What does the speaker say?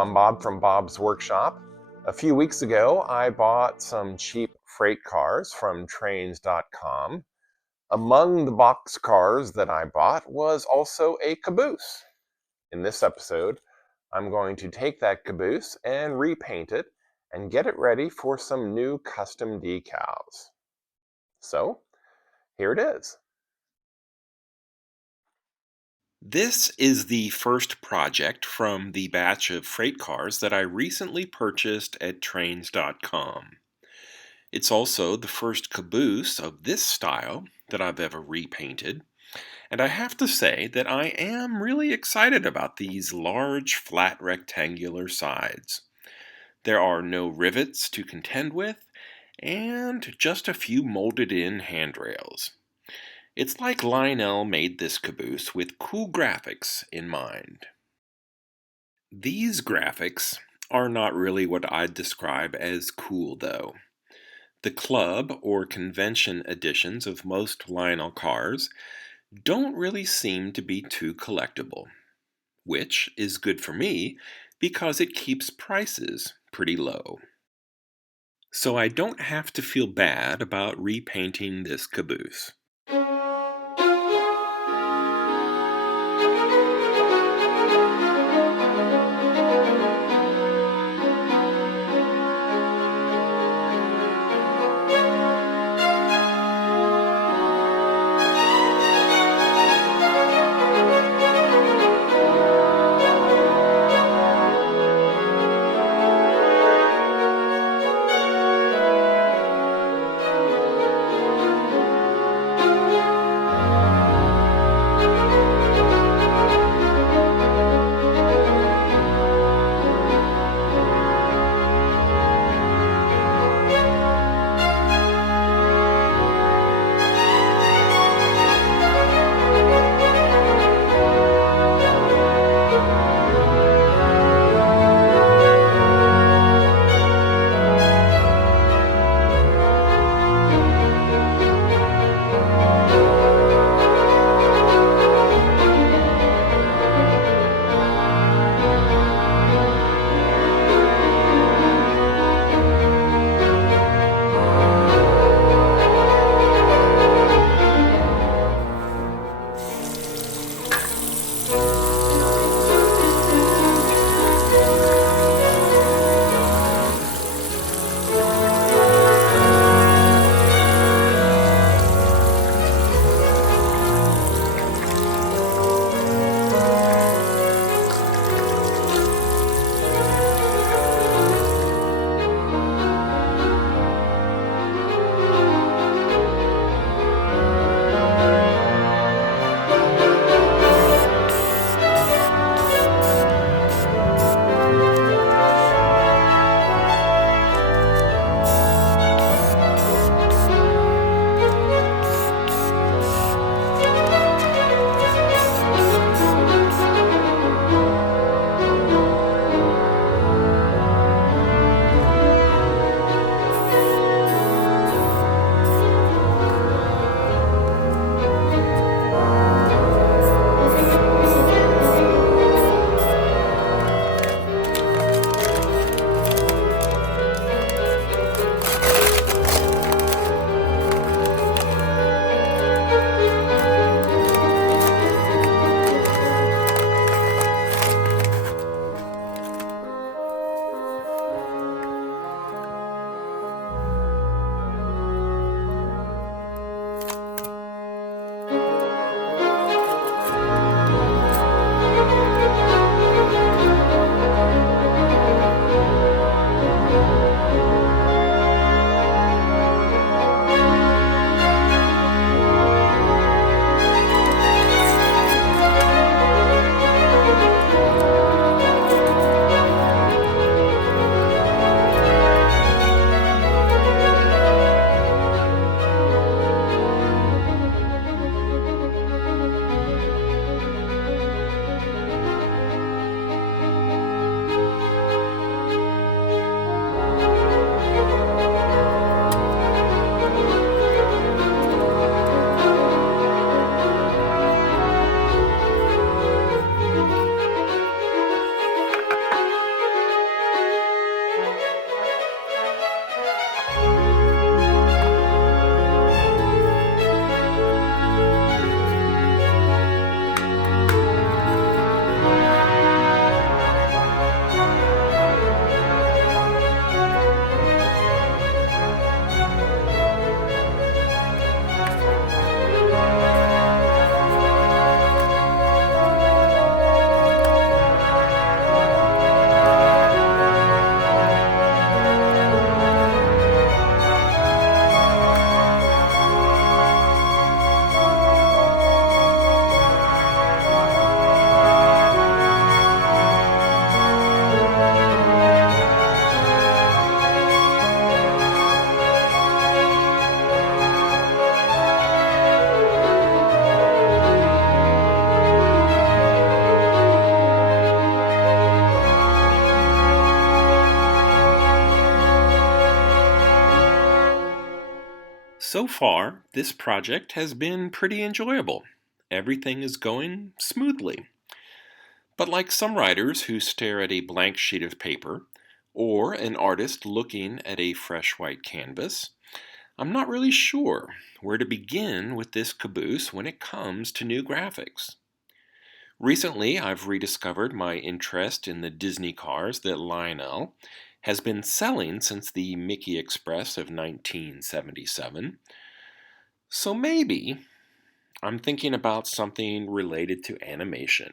I'm Bob from Bob's Workshop. A few weeks ago, I bought some cheap freight cars from trains.com. Among the box cars that I bought was also a Caboose. In this episode, I'm going to take that Caboose and repaint it and get it ready for some new custom decals. So, here it is. This is the first project from the batch of freight cars that I recently purchased at trains.com. It's also the first Caboose of this style that I've ever repainted, and I have to say that I am really excited about these large, flat rectangular sides. There are no rivets to contend with, and just a few molded-in handrails. It's like Lionel made this Caboose with cool graphics in mind. These graphics are not really what I'd describe as cool, though. The club or convention editions of most Lionel cars don't really seem to be too collectible, which is good for me because it keeps prices pretty low. So I don't have to feel bad about repainting this Caboose. So far, this project has been pretty enjoyable. Everything is going smoothly. But like some writers who stare at a blank sheet of paper, or an artist looking at a fresh white canvas, I'm not really sure where to begin with this caboose when it comes to new graphics. Recently, I've rediscovered my interest in the Disney cars that Lionel has been selling since the Mickey Express of 1977. So maybe I'm thinking about something related to animation.